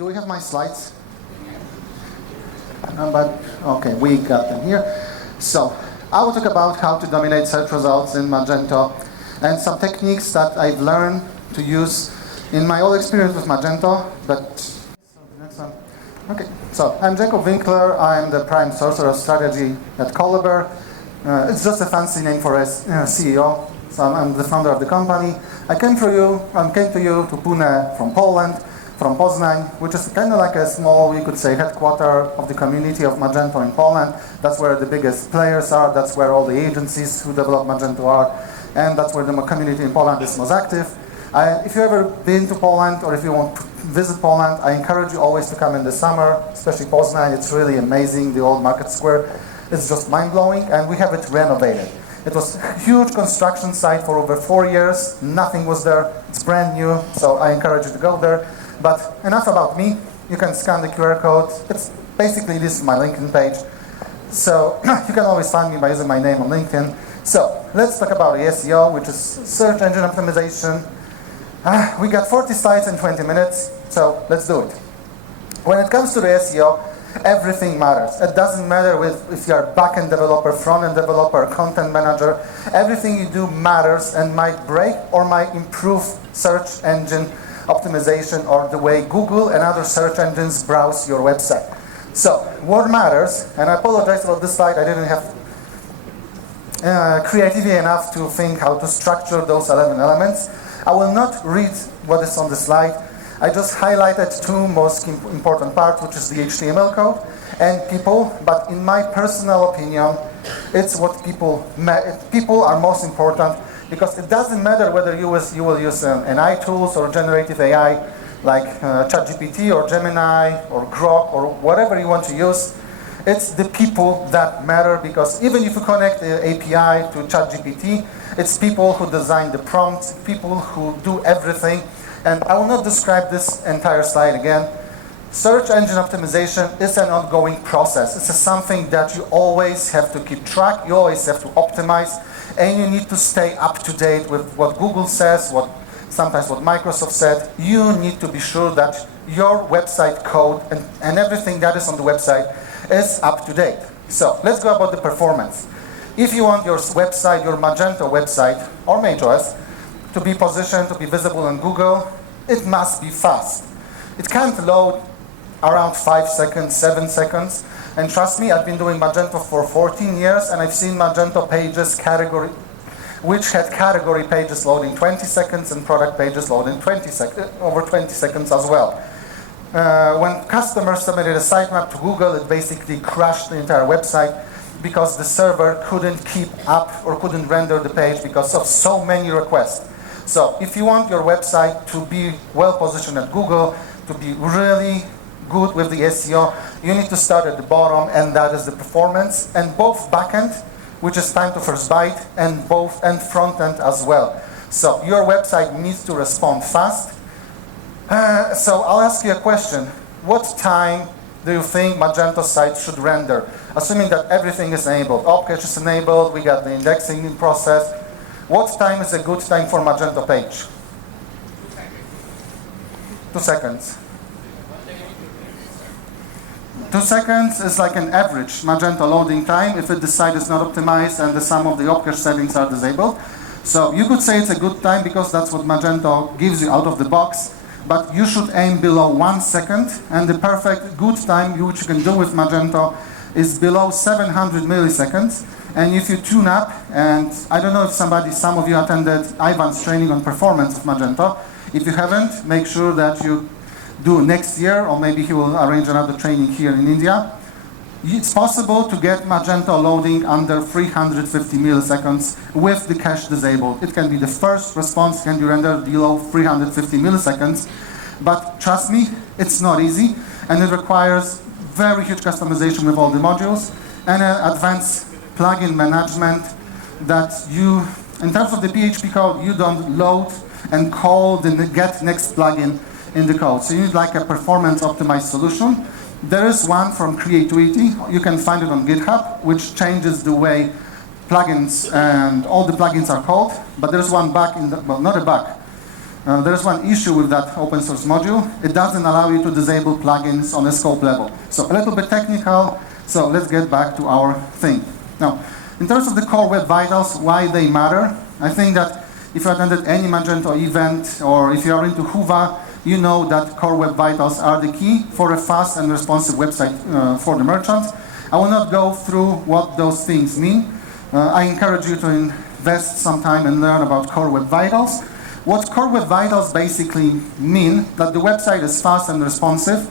Do we have my slides? Okay, we got them here. So I will talk about how to dominate search results in Magento and some techniques that I've learned to use in my old experience with Magento. Okay, so I'm Jakub Winkler. I'm the prime sourcer of strategy at Coliber. It's just a fancy name for a CEO. So I'm the founder of the company. I came to you to Pune from Poland, from Poznań, which is kind of like a small, you could say, headquarter of the community of Magento in Poland. That's where the biggest players are. That's where all the agencies who develop Magento are. And that's where the community in Poland is most active. If you've ever been to Poland or if you want to visit Poland, I encourage you always to come in the summer, especially Poznań. It's really amazing. The old market square is just mind-blowing, and we have it renovated. It was a huge construction site for over 4 years. Nothing was there. It's brand new, so I encourage you to go there. But enough about me. You can scan the QR code. It's basically, this is my LinkedIn page. So you can always find me by using my name on LinkedIn. So let's talk about SEO, which is search engine optimization. We got 40 slides in 20 minutes, so let's do it. When it comes to the SEO, everything matters. It doesn't matter if you're a backend developer, front-end developer, content manager. Everything you do matters and might break or might improve search engine optimization or the way Google and other search engines browse your website. So what matters, and I apologize about this slide, I didn't have creativity enough to think how to structure those 11 elements. I will not read what is on the slide. I just highlighted two most important parts, which is the HTML code and people. But in my personal opinion, it's what people are most important, because it doesn't matter whether you will use an AI tools or generative AI like ChatGPT or Gemini or Grok or whatever you want to use. It's the people that matter, because even if you connect the API to ChatGPT, it's people who design the prompts, people who do everything. And I will not describe this entire slide again. Search engine optimization is an ongoing process. It's something that you always have to keep track, you always have to optimize, and you need to stay up to date with what Google says, sometimes what Microsoft said. You need to be sure that your website code and everything that is on the website is up to date. So let's go about the performance. If you want your website, your Magento website or MageOS, to be positioned, to be visible on Google, it must be fast. It can't load around 5 seconds, 7 seconds. And trust me, I've been doing Magento for 14 years, and I've seen Magento pages which had category pages loading 20 seconds and product pages loading over 20 seconds as well. When customers submitted a sitemap to Google, it basically crashed the entire website because the server couldn't keep up or couldn't render the page because of so many requests. So if you want your website to be well positioned at Google, to be really good with the SEO, you need to start at the bottom, and that is the performance. And both backend, which is time to first byte, and front end as well. So your website needs to respond fast. So I'll ask you a question. What time do you think Magento site should render? Assuming that everything is enabled. Opcache is enabled, we got the indexing in process. What time is a good time for Magento page? 2 seconds. 2 seconds is like an average Magento loading time if the site is not optimized and some of the Opcache settings are disabled. So you could say it's a good time because that's what Magento gives you out of the box, but you should aim below 1 second, and the perfect good time which you can do with Magento is below 700 milliseconds. And if you tune up, and I don't know if some of you attended Ivan's training on performance of Magento. If you haven't, make sure that you do next year, or maybe he will arrange another training here in India. It's possible to get Magento loading under 350 milliseconds with the cache disabled. It can be the first response can be rendered below 350 milliseconds, but trust me, it's not easy, and it requires very huge customization with all the modules and an advanced plugin management that you, in terms of the PHP code, you don't load and call the get next plugin in the code. So you need like a performance optimized solution. There is one from Creativity. You can find it on GitHub, which changes the way plugins and all the plugins are called. But there's one bug well, not a bug. there's one issue with that open source module. It doesn't allow you to disable plugins on a scope level. So a little bit technical, so let's get back to our thing. Now, in terms of the core web vitals, why they matter, I think that if you attended any Magento event or if you are into Hyvä, you know that core web vitals are the key for a fast and responsive website for the merchant. I will not go through what those things mean. I encourage you to invest some time and learn about core web vitals. What core web vitals basically mean that the website is fast and responsive,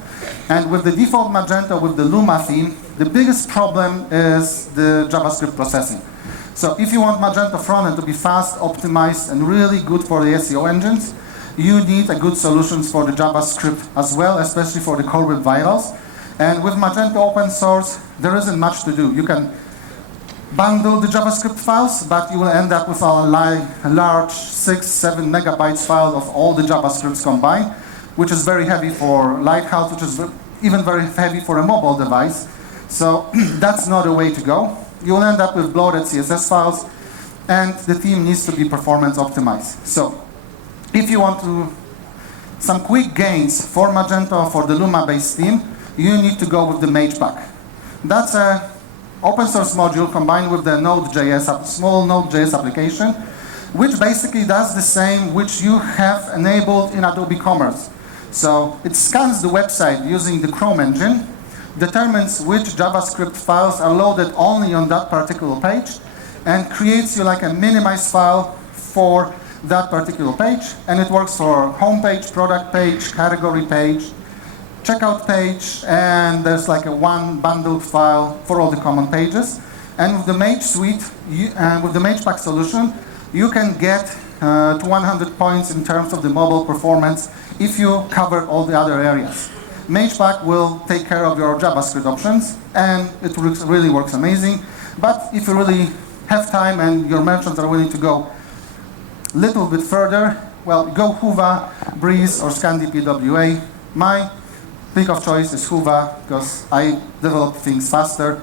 and with the default Magento with the Luma theme, the biggest problem is the JavaScript processing. So if you want Magento frontend to be fast, optimized, and really good for the SEO engines, you need a good solutions for the JavaScript as well, especially for the core web vitals. And with Magento open source, there isn't much to do. You can bundle the JavaScript files, but you will end up with a large 6-7 megabytes file of all the JavaScripts combined, which is very heavy for Lighthouse, which is even very heavy for a mobile device. So that's not a way to go. You'll end up with bloated CSS files, and the theme needs to be performance optimized. So if you want some quick gains for Magento, for the Luma-based theme, you need to go with the Magepack. That's a open source module combined with the Node.js, small Node.js application, which basically does the same which you have enabled in Adobe Commerce. So it scans the website using the Chrome engine, determines which JavaScript files are loaded only on that particular page, and creates you like a minimized file for that particular page. And it works for homepage, product page, category page, checkout page, and there's like a one bundled file for all the common pages. And with the Mage suite, with the Magepack solution, you can get to 100 points in terms of the mobile performance if you cover all the other areas. Magepack will take care of your JavaScript options, and it really works amazing. But if you really have time and your merchants are willing to go a little bit further, well, go Hyvä, Breeze, or ScanDPWA. My pick of choice is Hyvä, because I develop things faster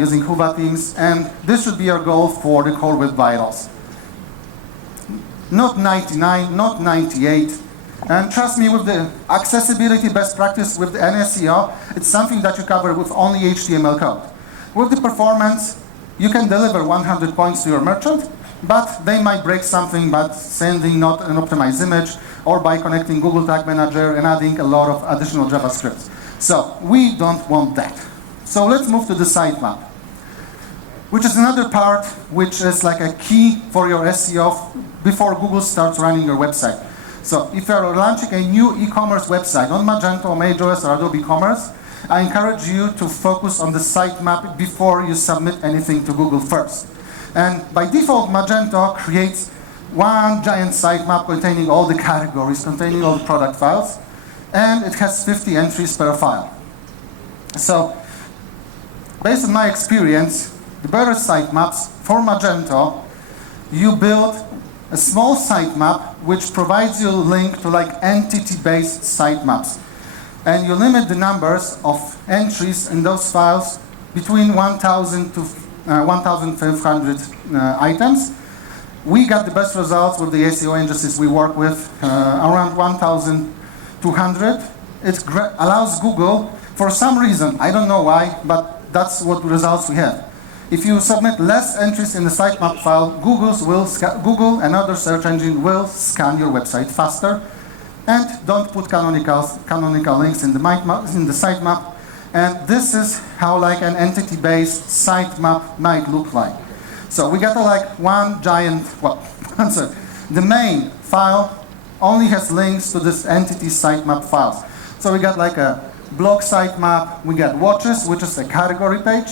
using Hyvä themes, and this should be your goal for the core web vitals. Not 99, not 98, and trust me, with the accessibility best practice with the NSEO, it's something that you cover with only HTML code. With the performance, you can deliver 100 points to your merchant, but they might break something by sending not an optimized image, or by connecting Google Tag Manager and adding a lot of additional JavaScript. So we don't want that. So let's move to the sitemap, which is another part which is like a key for your SEO before Google starts running your website. So if you're launching a new e-commerce website on Magento, MageOS, or Adobe Commerce, I encourage you to focus on the sitemap before you submit anything to Google first. And by default, Magento creates one giant sitemap containing all the categories, containing all the product files, and it has 50 entries per file. So, based on my experience, the better sitemaps for Magento, you build a small sitemap which provides you a link to like entity-based sitemaps. And you limit the numbers of entries in those files between 1,000 to 1,500 items. We got the best results with the SEO agencies we work with, around 1,200. It allows Google, for some reason, I don't know why, but that's what results we have. If you submit less entries in the sitemap file, Google and other search engine will scan your website faster. And don't put canonical links in the sitemap. And this is how like an entity-based sitemap might look like. So we got like one giant, the main file only has links to this entity sitemap files. So we got like a blog sitemap, we got watches, which is a category page,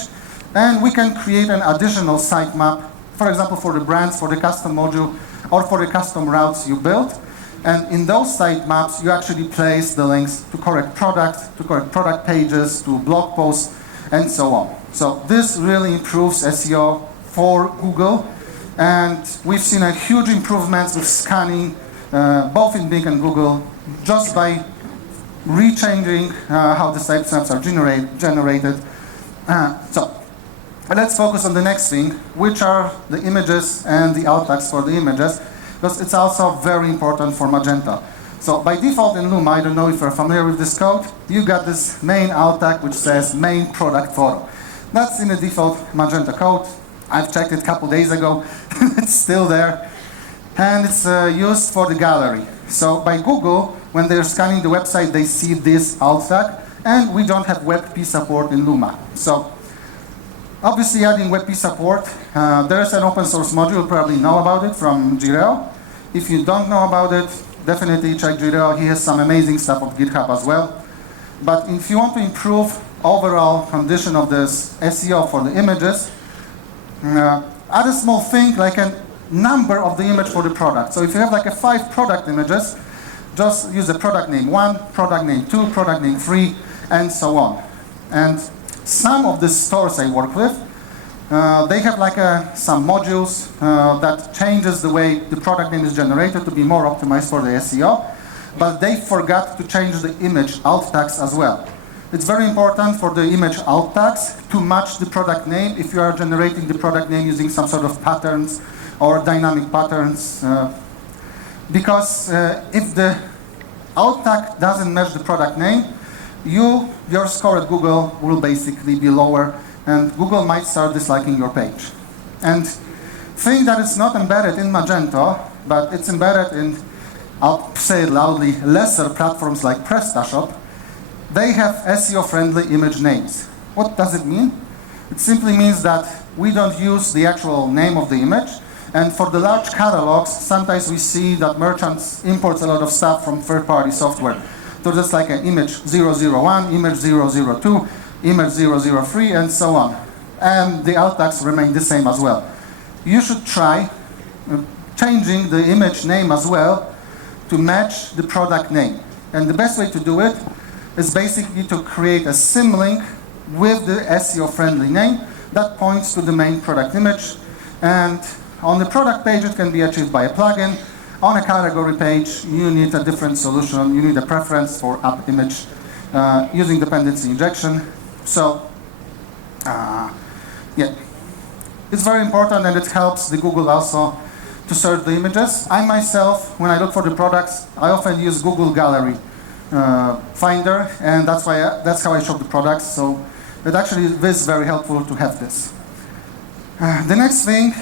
and we can create an additional sitemap, for example, for the brands, for the custom module, or for the custom routes you built. And in those sitemaps, you actually place the links to correct product pages, to blog posts, and so on. So this really improves SEO for Google, and we've seen a huge improvements with scanning, both in Bing and Google, just by rechanging how the sitemaps are generated. So let's focus on the next thing, which are the images and the alt tags for the images. because it's also very important for Magento. So by default in Luma, I don't know if you're familiar with this code, you got this main alt tag which says main product photo. That's in the default Magento code. I've checked it a couple days ago. It's still there. And it's used for the gallery. So by Google, when they're scanning the website, they see this alt tag. And we don't have WebP support in Luma. So obviously adding WebP support, there's an open source module, you probably know about it, from Jireo. If you don't know about it, definitely check Jireo. He has some amazing stuff on GitHub as well. But if you want to improve overall condition of this SEO for the images, add a small thing like a number of the image for the product. So if you have like 5 product images, just use the product name 1, product name 2, product name 3, and so on. And some of the stores I work with, they have like some modules that changes the way the product name is generated to be more optimized for the SEO, but they forgot to change the image alt tags as well. It's very important for the image alt tags to match the product name if you are generating the product name using some sort of patterns or dynamic patterns. Because if the alt tag doesn't match the product name, your score at Google will basically be lower, and Google might start disliking your page. And thing that is not embedded in Magento, but it's embedded in, I'll say it loudly, lesser platforms like PrestaShop, they have SEO-friendly image names. What does it mean? It simply means that we don't use the actual name of the image, and for the large catalogs, sometimes we see that merchants import a lot of stuff from third-party software. So just like an image 001, image 002, image 003, and so on. And the alt tags remain the same as well. You should try changing the image name as well to match the product name. And the best way to do it is basically to create a symlink with the SEO-friendly name that points to the main product image. And on the product page, it can be achieved by a plugin. On a category page, you need a different solution. You need a preference for app image using dependency injection. So, yeah, it's very important, and it helps the Google also to search the images. I myself, when I look for the products, I often use Google Gallery Finder, and that's how I shop the products. So it actually is very helpful to have this. The next thing.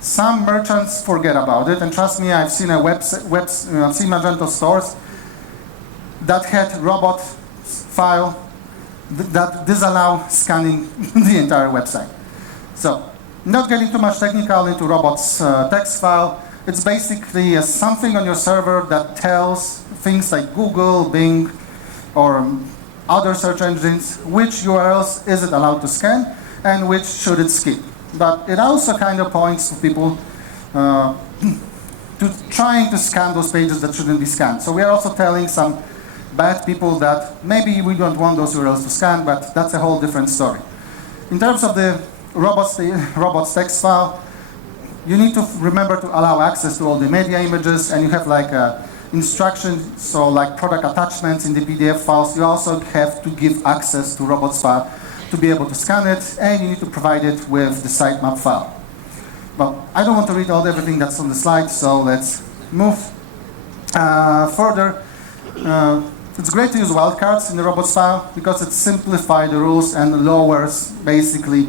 Some merchants forget about it, and trust me, I've seen seen Magento stores that had robot file that disallow scanning the entire website. So, not getting too much technical into robots text file, it's basically something on your server that tells things like Google, Bing, or other search engines which URLs is it allowed to scan and which should it skip. But it also kind of points to people to trying to scan those pages that shouldn't be scanned. So we are also telling some bad people that maybe we don't want those URLs to scan, but that's a whole different story. In terms of the robots text file, you need to remember to allow access to all the media images, and you have like instructions, so like product attachments in the PDF files. You also have to give access to robots file to be able to scan it, and you need to provide it with the sitemap file. But I don't want to read everything that's on the slide, so let's move further. It's great to use wildcards in the robots file because it simplifies the rules and lowers basically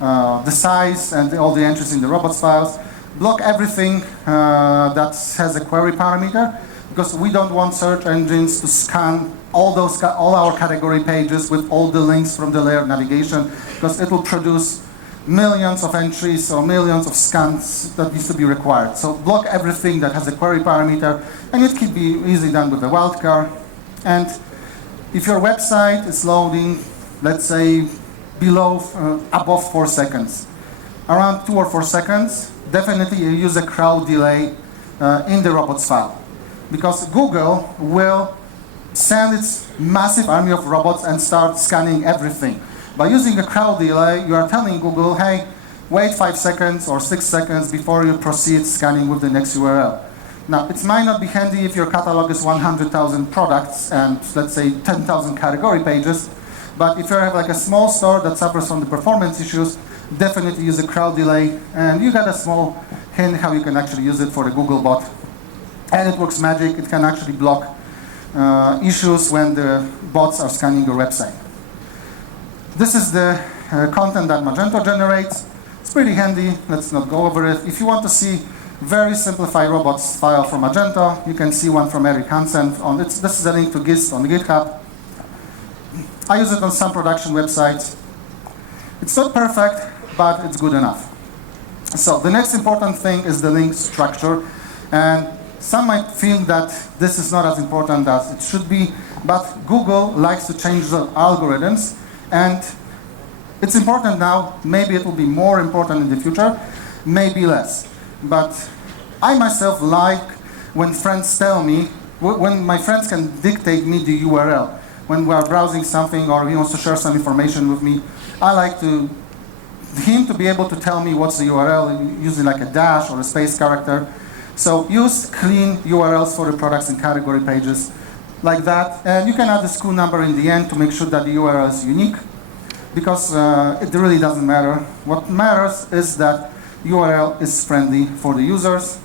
the size and all the entries in the robots files. Block everything that has a query parameter, because we don't want search engines to scan all our category pages with all the links from the layered navigation, because it will produce millions of entries or millions of scans that needs to be required. So block everything that has a query parameter, and it can be easily done with a wildcard. And if your website is loading, let's say above 4 seconds, around 2 or 4 seconds, definitely you use a crowd delay in the robots file, because Google will send its massive army of robots and start scanning everything. By using a crowd delay, you are telling Google, hey, wait 5 seconds or 6 seconds before you proceed scanning with the next URL. Now, it might not be handy if your catalog is 100,000 products and, let's say, 10,000 category pages, but if you have like a small store that suffers from the performance issues, Definitely use a crowd delay, and you got a small hint how you can actually use it for the Google bot. And it works magic. It can actually block issues when the bots are scanning your website. This is the content that Magento generates. It's pretty handy. Let's not go over it. If you want to see very simplified robots file from Magento, you can see one from Eric Hansen. This is a link to GIST on GitHub. I use it on some production websites. It's not perfect, but it's good enough. So the next important thing is the link structure. And some might feel that this is not as important as it should be, but Google likes to change the algorithms, and it's important now. Maybe it will be more important in the future, maybe less. But I myself like when friends tell me, when my friends can dictate me the URL. When we are browsing something or he wants to share some information with me, I like him to be able to tell me what's the URL, using like a dash or a space character. So use clean URLs for the products and category pages like that. And you can add the SKU number in the end to make sure that the URL is unique, because it really doesn't matter. What matters is that URL is friendly for the users.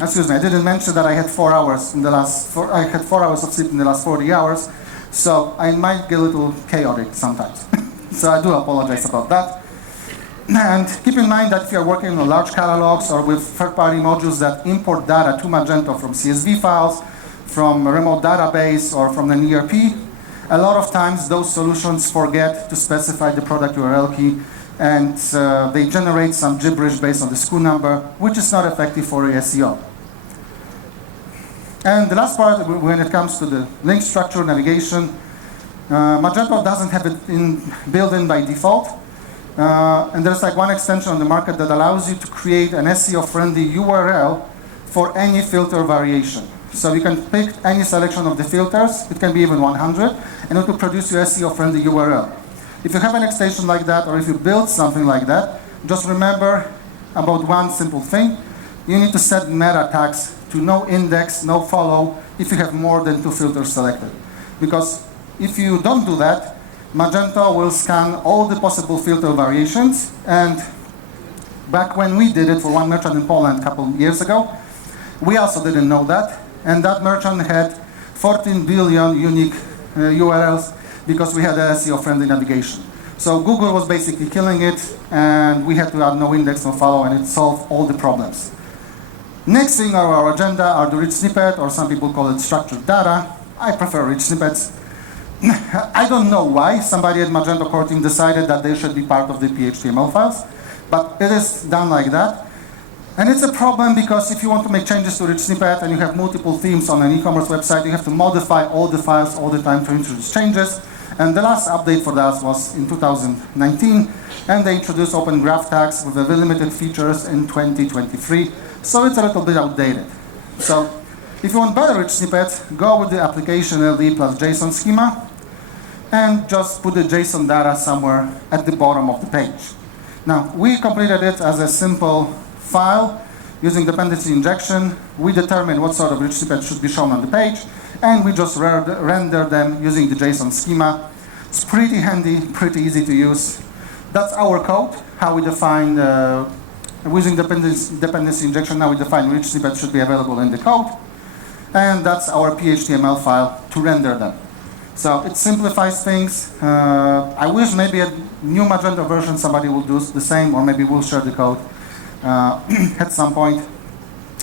Excuse me, I didn't mention that I had 4 hours in the last, I had 4 hours of sleep in the last 40 hours, so I might get a little chaotic sometimes. So I do apologize about that. And keep in mind that if you're working on large catalogs or with third-party modules that import data to Magento from CSV files, from a remote database, or from an ERP, a lot of times those solutions forget to specify the product URL key, and they generate some gibberish based on the SKU number, which is not effective for SEO. And the last part, when it comes to the link structure navigation, Magento doesn't have it built in by default. And there's like one extension on the market that allows you to create an SEO-friendly URL for any filter variation. So you can pick any selection of the filters, it can be even 100, and it will produce your SEO-friendly URL. If you have an extension like that, or if you build something like that, just remember about one simple thing. You need to set meta tags to no index, no follow, if you have more than 2 filters selected. Because if you don't do that, Magento will scan all the possible filter variations. And back when we did it for one merchant in Poland a couple of years ago, we also didn't know that. And that merchant had 14 billion unique URLs because we had a SEO-friendly navigation. So Google was basically killing it, and we had to add no index, no follow, and it solved all the problems. Next thing on our agenda are the rich snippet, or some people call it structured data. I prefer rich snippets. I don't know why somebody at Magento core team decided that they should be part of the PHTML files, but it is done like that. And it's a problem because if you want to make changes to rich snippet and you have multiple themes on an e-commerce website, you have to modify all the files all the time to introduce changes. And the last update for that was in 2019, and they introduced open graph tags with very limited features in 2023. So it's a little bit outdated. So if you want better rich snippets, go with the application LD plus JSON schema, and just put the JSON data somewhere at the bottom of the page. Now, we completed it as a simple file using dependency injection. We determine what sort of rich snippet should be shown on the page, and we just render them using the JSON schema. It's pretty handy, pretty easy to use. That's our code, how we define, using dependency injection, now we define which snippet should be available in the code. And that's our PHTML file to render them. So it simplifies things. I wish maybe a new Magento version somebody will do the same, or maybe we'll share the code at some point.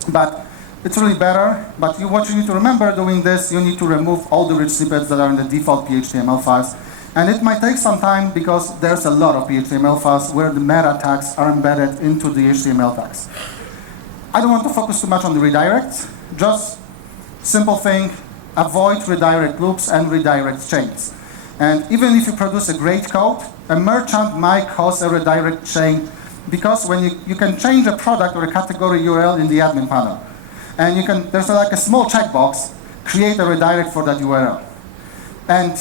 But it's really better. But what you need to remember doing this, you need to remove all the rich snippets that are in the default PHTML files. And it might take some time because there's a lot of PHTML files where the meta tags are embedded into the HTML tags. I don't want to focus too much on the redirects. Just simple thing, avoid redirect loops and redirect chains. And even if you produce a great code, a merchant might cause a redirect chain because when you can change a product or a category URL in the admin panel. And there's like a small checkbox, create a redirect for that URL. And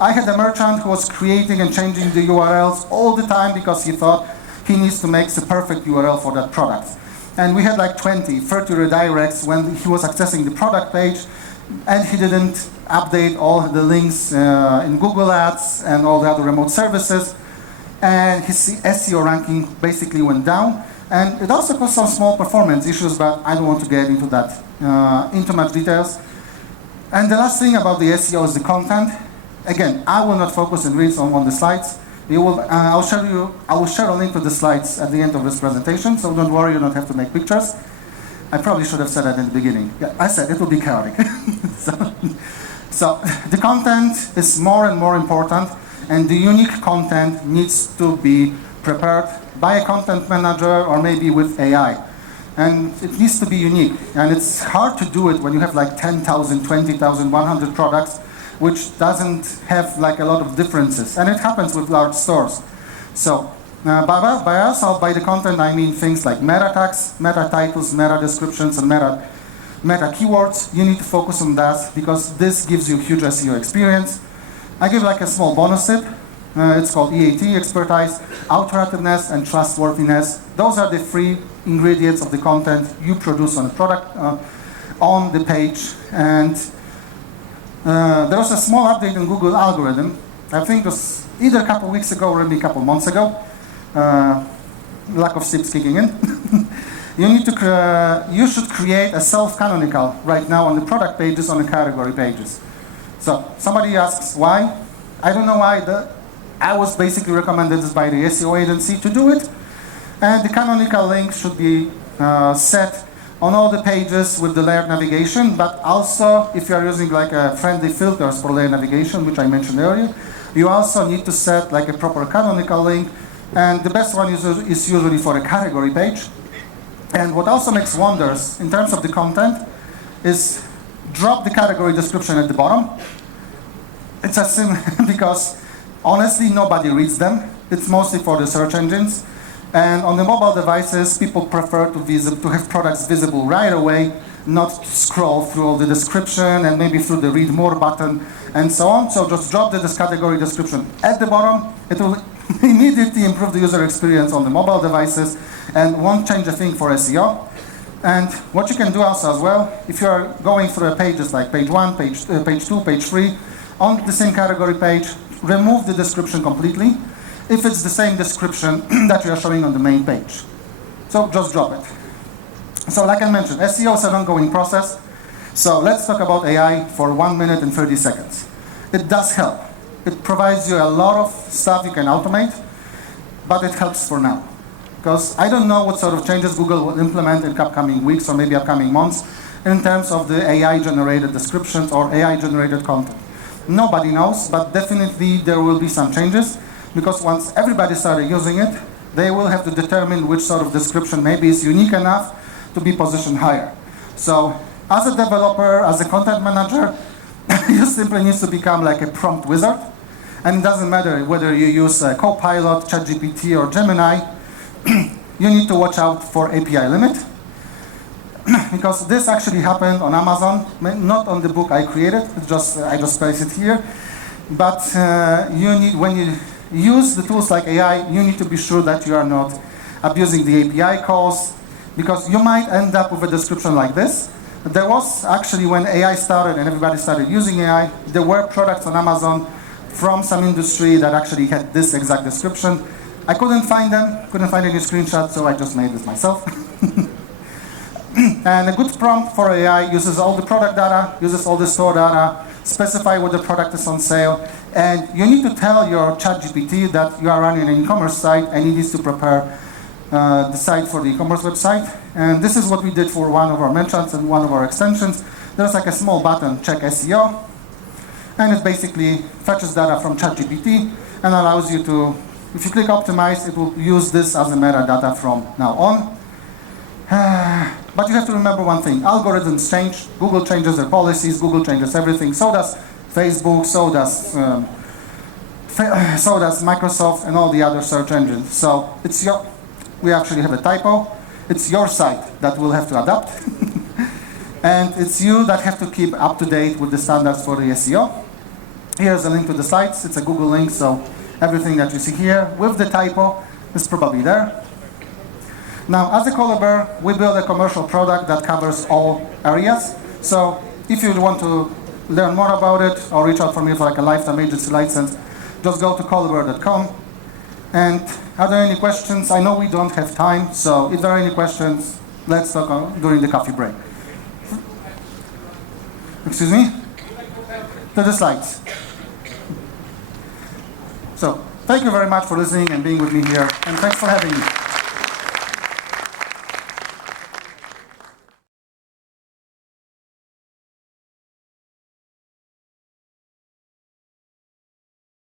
I had a merchant who was creating and changing the URLs all the time because he thought he needs to make the perfect URL for that product. And we had like 20, 30 redirects when he was accessing the product page, and he didn't update all the links in Google Ads and all the other remote services. and his SEO ranking basically went down. And it also caused some small performance issues, but I don't want to get into that, into much details. And the last thing about the SEO is the content. Again, I will not focus and read on the slides. I will share a link to the slides at the end of this presentation, so don't worry, you don't have to make pictures. I probably should have said that in the beginning. Yeah, I said it will be chaotic. So the content is more and more important, and the unique content needs to be prepared by a content manager or maybe with AI. And it needs to be unique. And it's hard to do it when you have like 10,000, 20,000, 100 products, which doesn't have like a lot of differences. And it happens with large stores. So by us, or by the content, I mean things like meta tags, meta titles, meta descriptions, and meta keywords. You need to focus on that because this gives you huge SEO experience. I give like a small bonus tip. It's called EAT, expertise, authoritativeness, and trustworthiness. Those are the 3 ingredients of the content you produce on the product, on the page. And there was a small update in Google algorithm. I think it was either a couple weeks ago or maybe a couple months ago. Lack of sleep kicking in. You should create a self-canonical right now on the product pages, on the category pages. So somebody asks why. I don't know why. I was basically recommended this by the SEO agency to do it. And the canonical link should be set on all the pages with the layered navigation, but also if you are using like friendly filters for layered navigation, which I mentioned earlier, you also need to set like a proper canonical link. And the best one is usually for a category page. And what also makes wonders in terms of the content is drop the category description at the bottom. It's a sin because honestly nobody reads them. It's mostly for the search engines. And on the mobile devices, people prefer to have products visible right away, not scroll through all the description and maybe through the read more button and so on. So just drop this category description at the bottom. It will immediately improve the user experience on the mobile devices and won't change a thing for SEO. And what you can do also as well, if you are going through pages like page 1, page 2, page 3, on the same category page, remove the description completely if it's the same description that you are showing on the main page. So just drop it. So like I mentioned, SEO is an ongoing process. So let's talk about AI for 1 minute and 30 seconds. It does help. It provides you a lot of stuff you can automate, but it helps for now. Because I don't know what sort of changes Google will implement in upcoming weeks or maybe upcoming months in terms of the AI-generated descriptions or AI-generated content. Nobody knows, but definitely there will be some changes, because once everybody started using it, they will have to determine which sort of description maybe is unique enough to be positioned higher. So as a developer, as a content manager, you simply need to become like a prompt wizard. And it doesn't matter whether you use Copilot, ChatGPT, or Gemini, you need to watch out for API limit. Because this actually happened on Amazon, not on the book I created, I just placed it here. But when you use the tools like AI, you need to be sure that you are not abusing the API calls, because you might end up with a description like this. There was actually, when AI started and everybody started using AI, there were products on Amazon from some industry that actually had this exact description. I couldn't find them, couldn't find any screenshots, so I just made this myself. And a good prompt for AI uses all the product data, uses all the store data, specify what the product is on sale, and you need to tell your ChatGPT that you are running an e-commerce site and it needs to prepare the site for the e-commerce website. And this is what we did for one of our mentions and one of our extensions. There's like a small button, check SEO, and it basically fetches data from ChatGPT and allows you to, if you click optimize, it will use this as a metadata from now on. But you have to remember one thing, algorithms change, Google changes their policies, Google changes everything, so does Facebook, so does Microsoft and all the other search engines. So we actually have a typo, it's your site that will have to adapt, and it's you that have to keep up to date with the standards for the SEO. Here's a link to the sites, it's a Google link, so everything that you see here with the typo is probably there. Now, as a Collaborator, we build a commercial product that covers all areas. So if you want to learn more about it or reach out for me for like a lifetime agency license, just go to collaborator.com. And are there any questions? I know we don't have time, so if there are any questions, let's talk during the coffee break. Excuse me? To the slides. So, thank you very much for listening and being with me here, and thanks for having me.